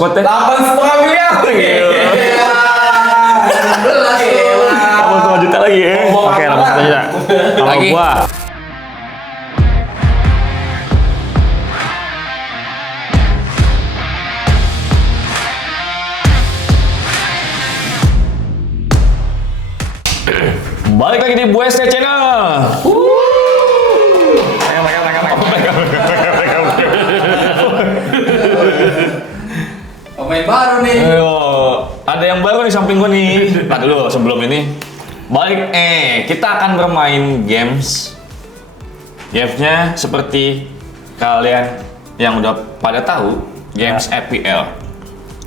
Kuatnya 8,5 miliar. Gila. 8,5 juta lagi ya. Oke, 8,5 juta. Kalau Lagi. gua balik lagi di BST Channel. Pemain baru nih. Ayo, ada yang baru di samping gua nih. Nah dulu sebelum ini balik kita akan bermain games. Gamesnya seperti kalian yang udah pada tahu, games FPL.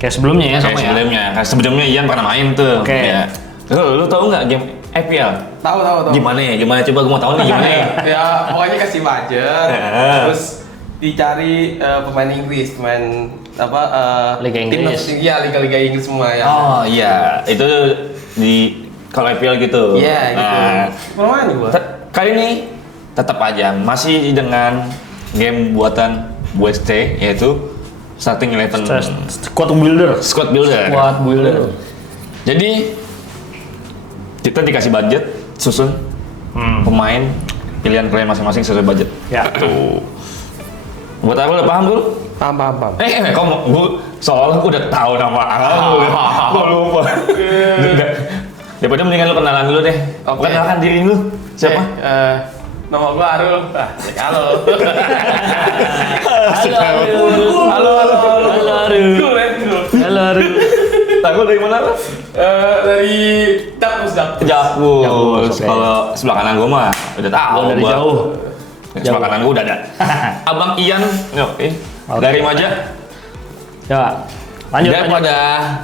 kayak sebelumnya ya sama Kayak ya. sebelumnya, sebelumnya Ian pernah main tuh. Oke. Ya. Lu tahu nggak game FPL? Tahu. Gimana ya? Gimana coba gua mau tahu nih gimana ya? Ya pokoknya kasih budget, terus dicari pemain Inggris, pemain apa? Liga Inggris. Iya, liga Inggris semua ya. Oh iya, itu di kalau FPL gitu. Iya, gitu. Pernah main gua. Kali ini tetap aja masih dengan game buatan BST yaitu Starting Eleven Squad builder. Squad Builder. Squad builder. Jadi kita dikasih budget susun pemain pilihan kalian masing-masing sesuai budget. Ya. Tuh. Buat aku udah paham dulu. Paham. Kamu gue soalnya gue udah tahu nama aku. Gue lupa. Enggak. Daripada mendingan lu kenalan dulu deh. Oke. Kenalkan diri lu. Siapa? Nama gua Arul. Halo. Halo. Tahu dari mana lu? Dari Jakpus. Jakpus. Oke. Kalau sebelah kanan gue mah udah tahu. Dari gua. jauh. Sebelah kanan gue udah ada. Abang Ian, Oke. dari Maja. Ya. Lanjut. Daripada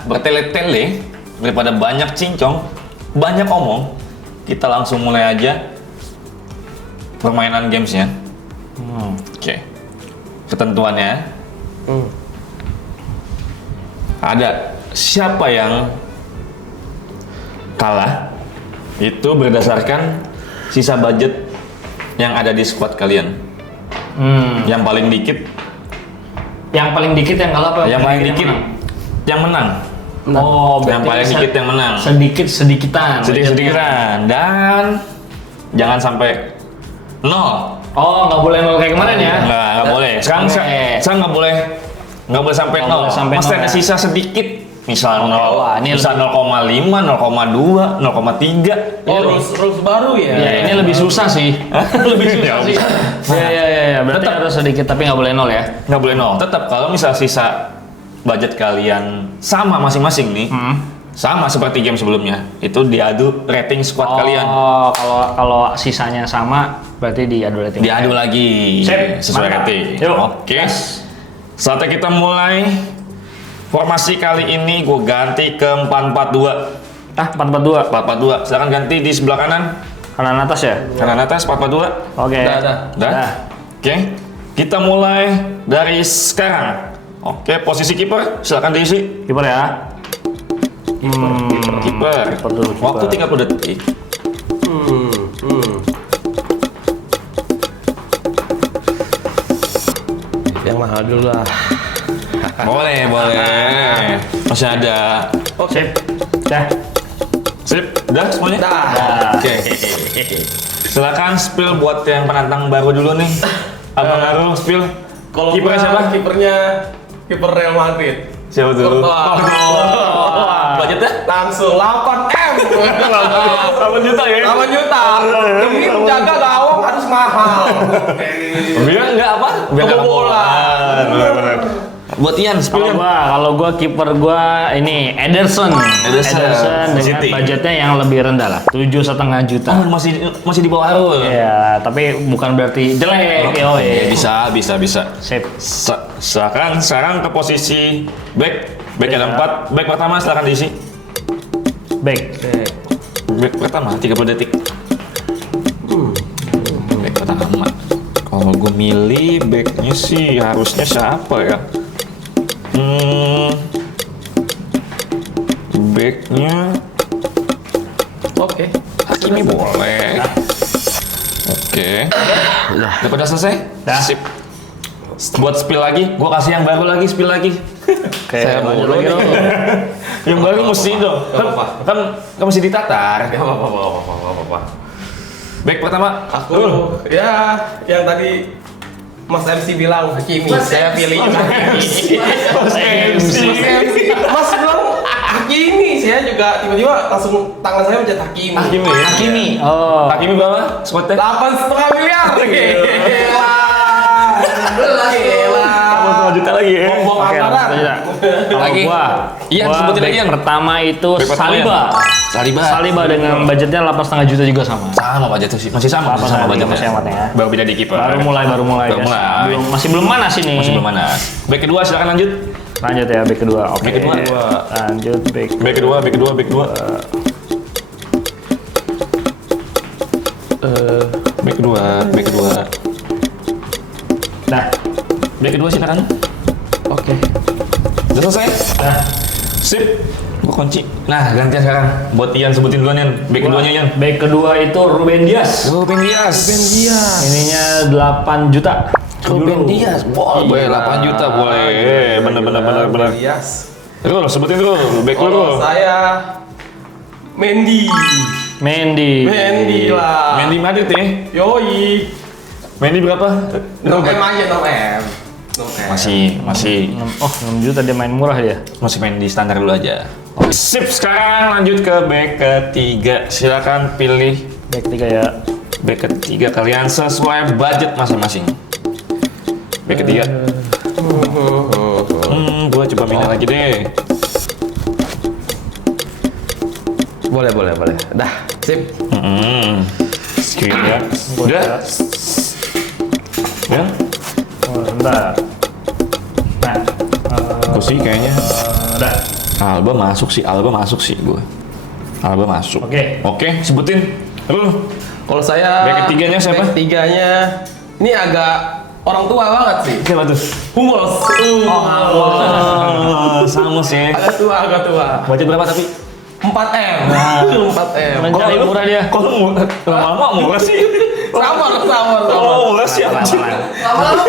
bertele-tele, daripada banyak cincong, banyak omong, kita langsung mulai aja permainan gamesnya. Oke. Ketentuannya ada siapa yang kalah itu berdasarkan sisa budget yang ada di squad kalian. Yang paling dikit, Yang paling dikit yang kalah apa? yang paling dikit yang menang. Oh, Yang paling dikit yang menang. Sedikit-sedikitan. Sedikit-sedikitan dan jangan sampai nol. Oh, nggak boleh nol kayak kemarin ya? Nggak boleh. Sekarang Oke. saya nggak boleh sampai Nggak nol. boleh sampai Masih nol ada ya? sisa sedikit. Misal Oke, nol, wah, ini bisa 0,5, 0,2, 0,3. Oh, rules baru ya? Ya, ini lebih susah sih. Lebih susah sih. Ya. Berarti Tetap. harus sedikit tapi nggak boleh nol ya? Nggak boleh nol. Tetap kalau misal sisa budget kalian sama masing-masing nih, sama seperti game sebelumnya, itu diadu rating squad kalian. Oh, kalau sisanya sama berarti diadu rating. Diadu lagi Sip, sesuai mantap. rating. Yuk. Oke. Saatnya kita mulai. Formasi kali ini gue ganti ke 4-4-2. 4-4-2. 4-4-2. Silakan ganti di sebelah kanan. Kanan atas ya? Kanan atas 4-4-2. Oke. Udah? Oke. Kita mulai dari sekarang. Oke, posisi kiper silakan diisi. Kiper ya. Kiper. Kiper dulu, kiper. Waktu 30 detik. Yang mahal dulu lah. Boleh. Masih ada. Sip. Dah. Sip, udah semuanya? Dah. Oke. Silakan spill buat yang penantang baru dulu nih. Abang Arul spill. Kalau Kipernya siapa? Kiper Real Madrid. Siapa tuh? Budgetnya? Langsung 8 M. 8 juta ya? 8 juta. Ini menjaga gawang harus mahal. Biar nggak apa? Biar nggak Kebobolan. Benar. Buat Ian, spill Ian. Kalau gua kiper gua ini Ederson dengan City. budgetnya yang lebih rendah lah, 7,5 juta. Oh, masih di bawah Arul. Ya, tapi bukan berarti jelek. Oke, bisa. Sip. Sekarang ke posisi back. Back ada 4. Back pertama silakan diisi. Back. Back pertama 30 detik. Back pertama. Kalau gue milih backnya sih harusnya siapa ya? Backnya Oke. Hakimi boleh. Oke. Udah pada selesai? Dah. Sip. Buat spill lagi, gua kasih yang baru lagi, spill lagi. Oke, Saya lanjut mulu lagi nih. dong. Yang baru mesti dong. Gak apa-apa. Kan mesti ditatar. Gak apa-apa. Back pertama. Aku ya yang tadi Mas MC bilang Hakimi, saya pilih Hakimi. Mas bilang Hakimi, saya juga tiba-tiba langsung tangan saya mencet Hakimi. Hakimi ya? Hakimi. Oh. Hakimi berapa? Squadnya? 8,5 miliar. Gila. Gila. 8 juta lagi ya? Bom Oke, anggaran. langsung aja. Kalau Lagi. gua, Iya, gua sebutin back lagi, Ian. pertama itu Back pertama, Saliba. Saliba. Saliba dengan budgetnya 8,5 juta juga sama. Sama budget tuh sih. Masih sama. Apa sama budgetnya masih amat ya. Baru beda dikit, Pak. Baru mulai Baru guys. mulai. Masih belum panas ini. Masih belum panas. Back kedua silakan lanjut. Lanjut ya back kedua. Oke. Back kedua. Lanjut back. Back kedua. Back kedua. Back kedua. Back kedua. Nah, Back kedua silakan. Oke. Udah selesai? nah, Sip. Gua kunci. Nah, gantian sekarang. Buat Ian sebutin duluan Ian. Back keduanya Ian. back kedua itu Ruben Dias. Ruben Dias. Ininya 8 juta. Ruben Euro. Dias. Boleh 8 juta boleh. Bener. Yes. Terus sebutin dulu. Back Kalau dulu. saya Mendy. Mendy lah. Mendy Madrid ya. Yoi. Mendy berapa? 6M aja 6M. Masih 6 juta dia main murah dia. masih main di standar dulu aja. Sip, sekarang lanjut ke back ketiga. Silakan pilih Back 3 ya. back ketiga kalian sesuai budget masing-masing. Back ketiga. Gua coba milih lagi deh. Boleh. Dah, sip. Skip ya. Udah. Ya. Oh, sebentar. Nah, Gue sih kayaknya udah. Alba masuk sih gue. Alba masuk. Oke. Sebutin. Lu. Kalau saya Back ketiganya siapa? Back ketiganya ini agak orang tua banget sih. Siapa tuh? Hummels. Sama sih. Agak tua. Budget berapa tapi? 4M. 4M. Mencari murah dia. Kok lu lama-lama murah sih? Sabar. Oh, murah sih anjing. Lama-lama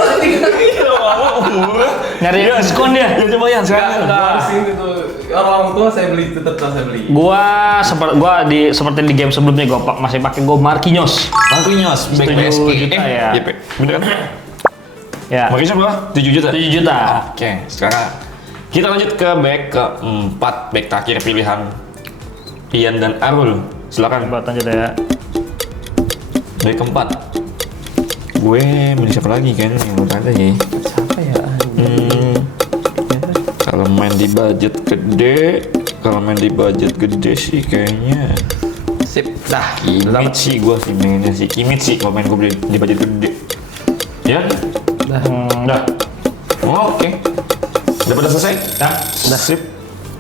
Murah. Nyari diskon dia. Ya coba yang sekarang. Enggak, di sini tuh orang tua saya beli, tetap saya beli. Gua seperti di game sebelumnya masih pakai Marquinhos. Marquinhos, back 7 PSG. juta ya. Iya, Pe. Bener kan? Ya. Marquinhos berapa? 7 juta. 7 juta. Oke, sekarang kita lanjut ke back keempat, back terakhir pilihan Ian dan Arul. Silakan. Coba lanjut ya. Back keempat. Gue milih siapa lagi kan yang menurut Anda ya? Siapa ya? Kalau main di budget gede sih kayaknya Sip. Dah. Kimit sih gue sih mainnya sih. Kimit sih kalau main gue beli di budget gede. Ya? Udah. Oh, oke. Udah pada selesai? Udah. Sip.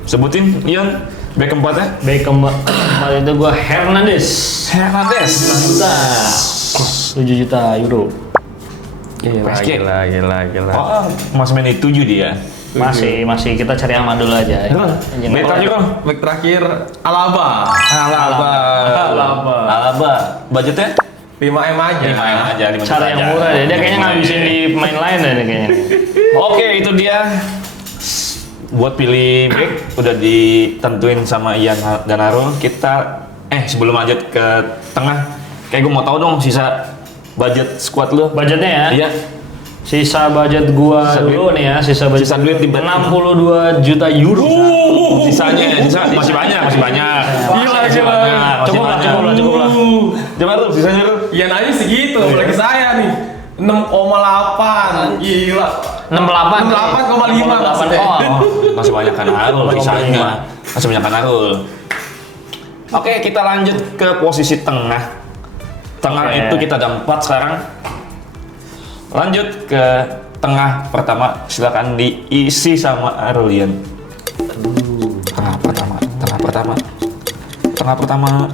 Sebutin Ian back keempatnya. Back keempat itu gua Hernandez. 7 juta euro. Gila. Oh, masih main di 7 dia. Masih kita cari aman dulu aja. Ya. Back terakhir Bang. Back terakhir Alaba. Alaba. Budgetnya? 5M aja. 5M aja. 5 Cara yang murah ya. Dia kayaknya ngabisin di main lain deh kayaknya. Oke, itu dia. Buat pilih back udah ditentuin sama Ian dan Arul. Kita sebelum lanjut ke tengah, kayak gue mau tahu dong sisa budget squad lu. Budgetnya ya. Iya. Sisa budget gua Sisa dulu duit. nih ya, sisa budget Sisa duit di 62 juta euro. Sisanya masih banyak. Gila. Cukup lah. Coba tuh sisanya lu. Ya nanya segitu, apalagi saya nih 6,8. Gila. 68,5 maksudnya. Masih banyak kan Arul sisanya. Masih banyak kan Arul. Oke, kita lanjut ke posisi tengah. Tengah Oke. itu kita ada 4 sekarang. Lanjut ke tengah pertama, silakan diisi sama Arulian. Tengah pertama.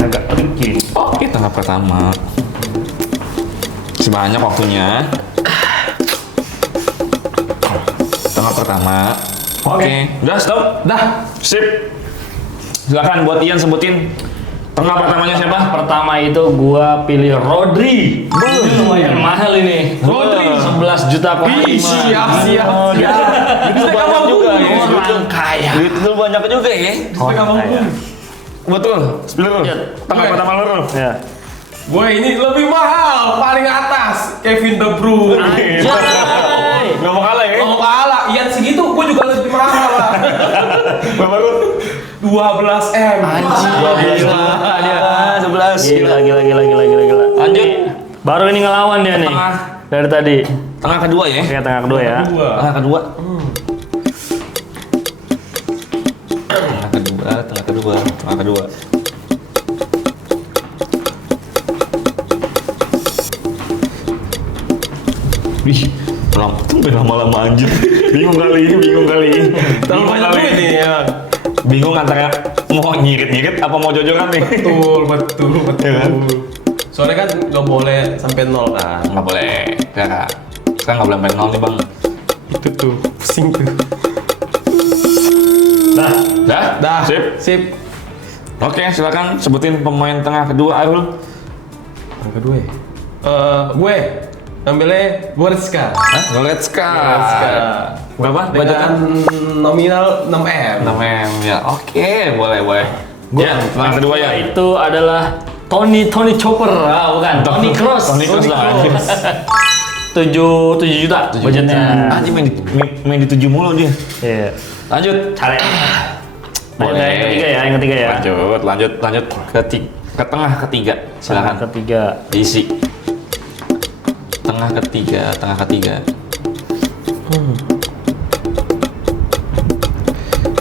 Agak tricky. Oke, tengah pertama. Sebanyak waktunya. Tengah pertama. Oke. Udah stop. Dah. Sip. Silakan buat Ian sebutin tengah pertamanya siapa? Pertama itu gua pilih Rodri. Ini lumayan mahal ini. Rodri. 11 juta koma Ih, lima. siap. Itu banyak juga ya. Orang kaya. Itu banyak juga ya. Kaya. Betul. Spill Iya. tengah Oke. pertama lu. Ya. Gue ini lebih mahal, paling atas. Kevin De Bruyne. Anjay. Gak mau kalah ya? Mau kalah, Ian segitu, gue juga lebih mahal lah. Berapa lu? 12 M. Anjing. 12 dia. 11. Gila. Lanjut. Baru ini ngelawan dia nih. Tengah. Dari tadi. Tengah kedua ya. Oke, tengah kedua ya. Tengah kedua. Tengah kedua. Wih, lama-lama anjir. Bingung kali. Terlalu banyak duit nih ya. Bingung antara mau ngirit-ngirit apa mau jojoran nih. Betul. Iya kan? Soalnya kan nggak boleh sampai 0 kan. Nggak boleh. Karena sekarang nggak boleh main 0 nih bang. Itu tuh, pusing tuh. Dah. Sip. Oke, silakan sebutin pemain tengah kedua Arul. Yang kedua ya? Gue ambilnya Goretzka. Goretzka. Berapa? Dengan Budgetnya? nominal 6M. 6M ya. Oke, boleh. Ya, tengah kedua ya. Itu adalah Tony Chopper. Bukan. Tony Kroos. Toni Kroos lah. 7 juta budgetnya. Anjing main di 7 mulu dia. Iya. Lanjut. Cari. Boleh. Yang ketiga ya. Lanjut ke tengah ketiga. Silakan. Ketiga. Diisi. Tengah ketiga.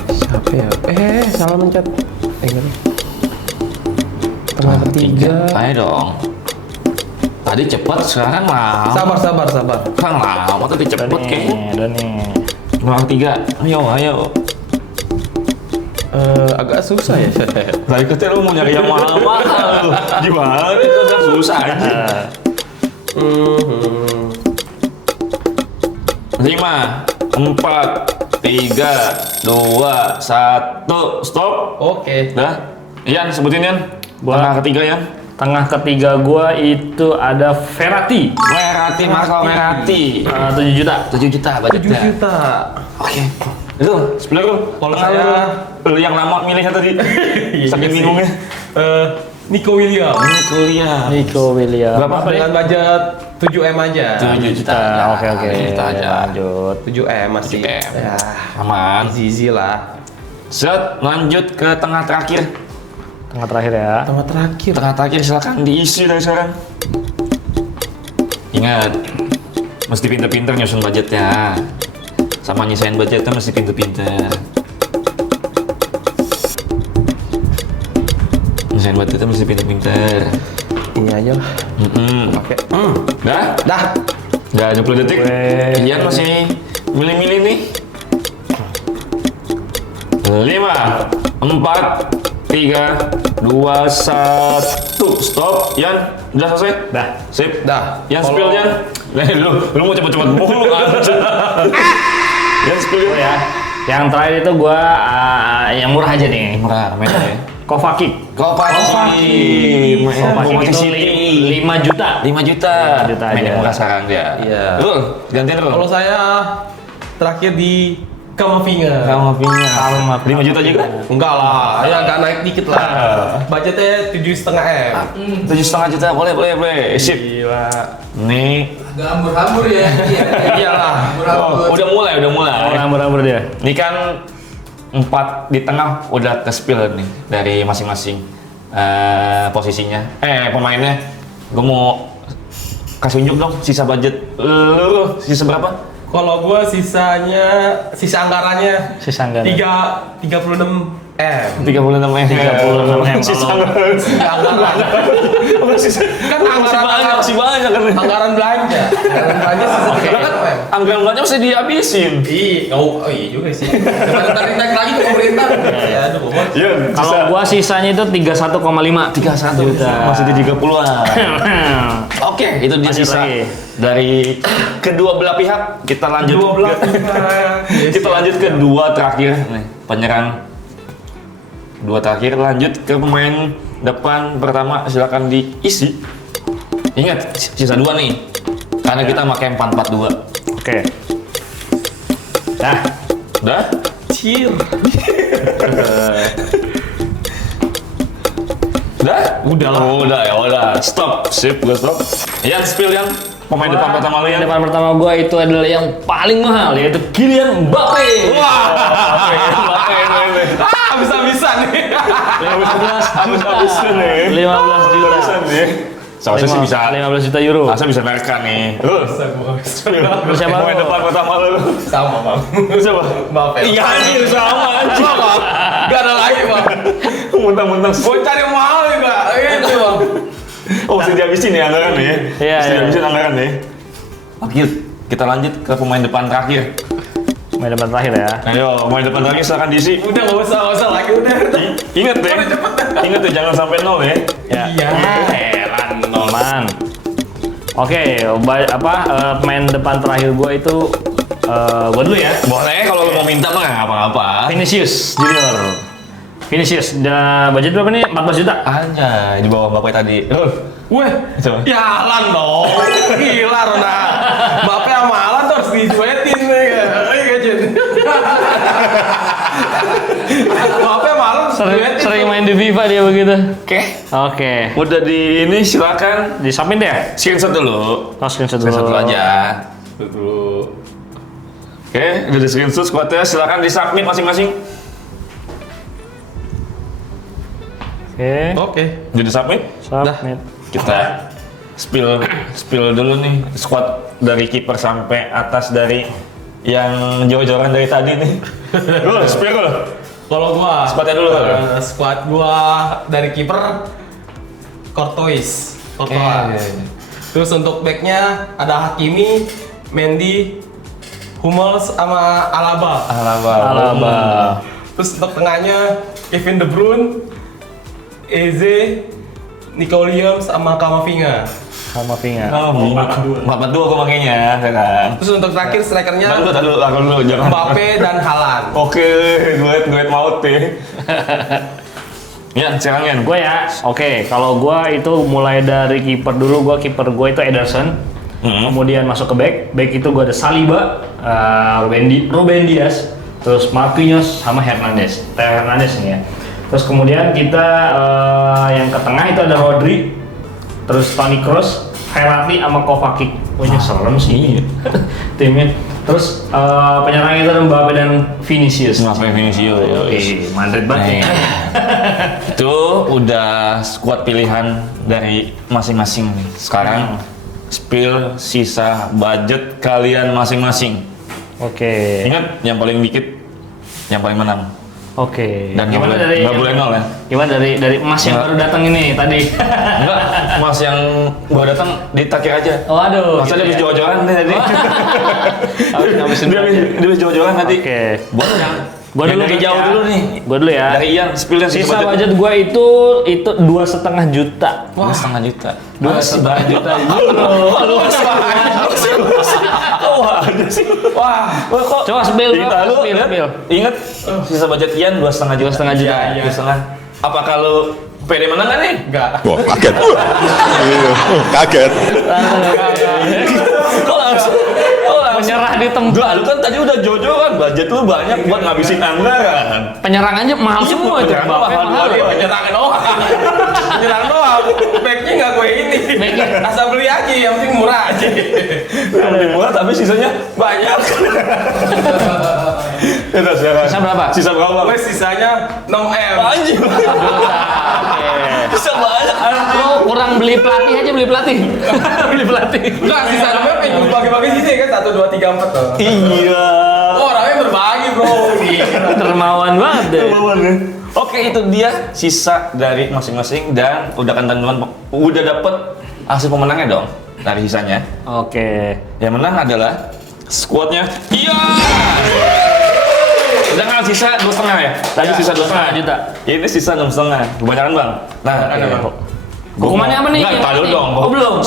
Siapa ya? Salah mencet. Enggak nih. Tengah ketiga. Ayo dong. Tadi cepet, sekarang lama. Sabar. Sekarang lama tadi cepet kayaknya. Ada nih. Tengah ketiga. Ayo. Agak susah ya. Tadi kecil lu mau nyari yang mahal-mahal lu. Gimana itu susah aja. 5, 4, 3, 2, 1, stop. Oke. Udah? Ian, sebutin Ian. Tengah ketiga Ian. Tengah ketiga gua itu ada Verratti. Marco Verratti. 7 juta. 7 juta 7 budgetnya. juta. Oke. Itu, sebelah lu. Kalau Tengah saya- lu yang lama milihnya tadi. Saking bingungnya. Nico Williams. Ini kuliah. Nico Williams. Berapa Dengan budget 7M aja. 7 juta. Oke. 7 juta aja. Lanjut. 7M masih. 7M. Ya, Aman. easy lah. Set, lanjut ke tengah terakhir. Tengah terakhir ya. Tengah terakhir. Tengah terakhir silakan diisi dari sekarang. Ingat, mesti pinter-pinter nyusun budgetnya. Sama nyisain budgetnya mesti pinter-pinter. Nyisain budgetnya mesti pinter-pinter. Ini aja lah. Pakai. Dah? Udah 20 detik. Gue- Ian masih milih-milih nih. 5, 4, 3, 2, 1, stop. Ian, udah selesai? Dah. Sip. Dah. Yang Kalau- spill Ian. Lu mau cepet-cepet mulu kan? Yang spill Oh ya. Yang terakhir itu gua yang murah aja nih. murah, main ya. Kovacic. Kovacic Kovacic itu 5 juta. 5 juta. 5 juta Main aja. yang murah sekarang dia. Iya. Rul, gantian Rul. Kalau saya terakhir di Kamavinga. Kamu punya 5 juta juga? Enggak lah, ya agak naik dikit lah. Budgetnya 7,5 M. 7,5 juta, boleh. Sip. Gila. Nih, Agak hambur-hambur ya. Iyalah. Hambur-hambur. udah mulai. Hambur-hambur dia. Ini kan 4 di tengah udah ke spill nih dari masing-masing posisinya. Pemainnya. Gue mau kasih unjuk dong sisa budget. Lu sisa berapa? Kalau gua sisa anggarannya Sisa anggaran. 36 M. 36 M. 36 M. Sisa Anggaran. Kan masih banyak kan. anggaran belanja. Anggaran belanja sisa 36 M. Anggaran belanja mesti dihabisin. Oh iya juga sih. Ntar naik lagi ke pemerintah. Ya aduh, bos. Iya. Kalau gua sisanya itu 31,5. 31 juta. Masih di 30-an. Oke, itu dia Lanjut sisa lagi. dari kedua belah pihak. Kita lanjut Dua belah ke kita lanjut ke dua terakhir nih, penyerang. Dua terakhir lanjut ke pemain depan pertama, silakan diisi. Ingat, sisa dua nih. Karena kita pakai 4-4-2. Oke. Dah. Udah? Cil. Udah? Udah lah. Udah ya, udah. Stop. Sip, gue stop. Yan, spill Yan. Pemain depan pertama lu Yan. Depan pertama gua itu adalah yang paling mahal, yaitu Kylian Mbappe. Wah. Bisa nih. 15 nih. 15 juta. nih. Seharusnya sih bisa 15 juta euro. Masa bisa mereka nih. Terus siapa Pemain lu? depan pertama lu. Sama, Bang. Siapa? Mbappe. Iya anjir sama anjir. Gak ada lagi, Bang. Muntang-muntang. Gue cari yang mahal juga. Itu, Bang. Oh, mesti dihabisin ya anggaran nih. Iya, Mesti iya. dihabisin anggaran nih. Oke, kita lanjut ke pemain depan terakhir. Pemain depan terakhir ya. Ayo, pemain depan terakhir silakan diisi. Udah nggak usah lagi udah. Ingat deh. Ingat deh jangan sampai 0 ya. Ya. Iya. Heran nol. Aman. Oke, pemain depan terakhir gua itu gua dulu ya. Boleh kalau lu mau minta mah nggak apa-apa. Vinicius Junior. Vinicius, budget berapa nih? 14 juta. Anjay, di bawah Bapak tadi. Weh, Coba. ya Alan dong. Gila Rona. Bapak sama Alan tuh harus diduetin nih. Iya Jin. Bapak sama Alan harus diduetin. Sering main di FIFA dia begitu. Oke. Oke. Udah di ini silakan Disapin deh ya? screenshot dulu. Oh, screenshot Screenshot dulu. dulu aja. Dulu. Oke, udah di screenshot squadnya silakan di submit masing-masing. Oke. Oke. Udah di submit. Submit. Kita spill dulu nih squad dari kiper sampai atas dari yang jauh-jauhan dari tadi nih. Lu spill dulu. Kalau gua Squadnya dulu kali ya? Squad gua dari kiper Courtois. Terus untuk backnya ada Hakimi, Mendy, Hummels sama Alaba. Alaba. Terus untuk tengahnya Kevin De Bruyne, Eze, Nico Williams sama Kamavinga. Sama Vinga. Oh, 4-4-2 aku makanya sekarang. Terus untuk terakhir strikernya Tahu dulu, jangan. Mbappe dan Haaland. Oke, duet maut deh. Ya, sekarang Yan. Gue ya. Oke, kalau gua itu mulai dari kiper dulu. Kiper gua itu Ederson. Kemudian masuk ke back itu gua ada Saliba, Ruben Dias, terus Marquinhos sama Hernandez. Theo Hernandez nih ya. Terus kemudian kita yang ke tengah itu ada Rodri, terus Toni Kroos, Verratti sama Kovacic. Oh ini serem sih timnya. Terus penyerang itu ada Mbappe dan Vinicius. Sampai Vinicius. Madrid banget ya. Itu udah squad pilihan dari masing-masing nih. Sekarang spill sisa budget kalian masing-masing. Oke. Ingat yang paling dikit yang paling menang. Oke. Dan Gimana nggak boleh nol ya. Gimana dari Mas yang baru datang ini tadi? Enggak, Mas yang baru datang ditakir aja. Oh aduh. Masa dia bisa ya. jauh-jauhan tadi. Dia bisa jauh-jauhan nanti. Oke. Buat yang Gua yang dulu dari berarti jauh ya. dulu nih. Gua dulu ya. Dari Ian, spill yang Sisa budget gua itu 2,5 juta. Wah, 2,5 juta. 2,5 juta. Wah, ada sih. Wah, kok Coba spill, Ingat, lu, spill, spill. Ingat sisa budget Ian 2,5 juta. 2,5 juta. Iya. 2,5. Apa kalau pede menang kan nih? Enggak. Wah, kaget. Kaget. Kok langsung? Menyerah di tempat. Enggak, lu kan tadi udah jojo kan, budget lu banyak buat ngabisin anggaran. Penyerangannya mahal semua itu. Penyerang Mbappe mahal. mahal. Iya, penyerangan doang. Penyerangan doang. Backnya nggak gue ini. Backnya. Asal beli aja, yang penting murah aja. Yang lebih murah tapi sisanya banyak. Kita sekarang. Sisa berapa? Sisa berapa? Gue sisanya 6M. Anjing. Sisa banyak. Lo kurang beli pelatih aja, beli pelatih. Beli pelatih. Enggak, sisa 6M pengen bagi-bagi sini kan 1, 2, 3, 4 tuh. Iya. Oh, orangnya berbagi bro. Gila. Dermawan banget deh. Kemauan ya. Oke, itu dia sisa dari masing-masing dan udah kan teman-teman udah dapet hasil pemenangnya dong dari sisanya. Oke. Yang menang adalah squadnya. Iya. Dengan sisa 2,5 ya? Tadi Ya, sisa 2,5 juta. Ini sisa 6,5. Kebanyakan bang. Nah, Hukumannya apa nih? Enggak, tahu dong. Oh, belum.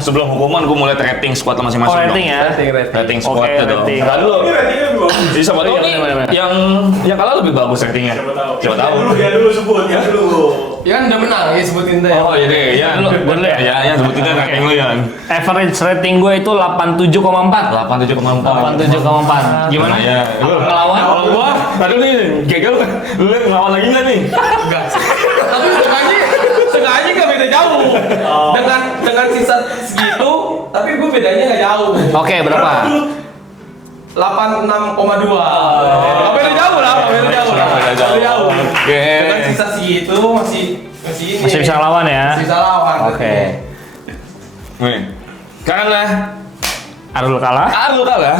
Sebelum hukuman gue mulai rating squad masing-masing. Oh, rating dong. ya? Rating squad Oke, dong. rating. Nah, dulu. Ini ratingnya belum. Jadi siapa tahu Iya, nih bener. yang kalah lebih bagus ratingnya. Siapa tahu. Ya dulu sebut, ya dulu. Ya kan udah menang, ya sebutin deh. Oh iya deh, ya. Dulu, gue dulu ya? Ya, sebutin deh rating lu ya. Average rating gue itu 87,4. 87,4. 87,4. Gimana? Ya, lu Ngelawan? Kalau gua tadi nih, gagal lu ngelawan lagi enggak nih? Enggak. Tapi sengaja nggak beda jauh. Dengan sisa segitu, tapi gue bedanya nggak jauh. Oke, berapa? 86,2. Nggak beda jauh lah, nggak beda jauh lah. Nggak beda jauh. Oke. Dengan sisa segitu masih ini. Masih bisa lawan ya? Masih bisa lawan. Oke. Nih. Karena Arul kalah. Arul kalah,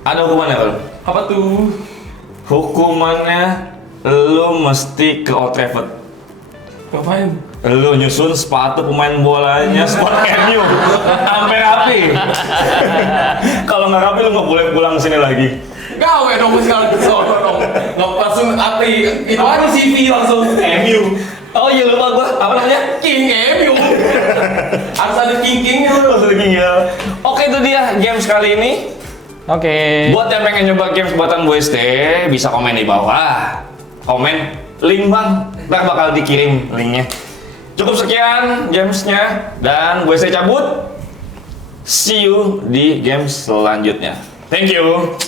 ada hukumannya Arul. Apa tuh? Hukumannya lu mesti ke Old Trafford. Ngapain? Lu nyusun sepatu pemain bolanya squad MU sampai rapi. Kalau nggak rapi lu nggak boleh pulang sini lagi. Gawe dong sekali ke sono dong. Nggak langsung itu aja CV langsung MU. Oh iya lupa gua, apa namanya? King MU. Harus ada king-kingnya lu. Maksudnya tinggal. Oke, itu dia games kali ini. Oke. Buat yang pengen nyoba games buatan BST, bisa komen di bawah. Komen link bang, ntar bakal dikirim linknya. Cukup sekian gamesnya dan BST cabut. See you di games selanjutnya. Thank you.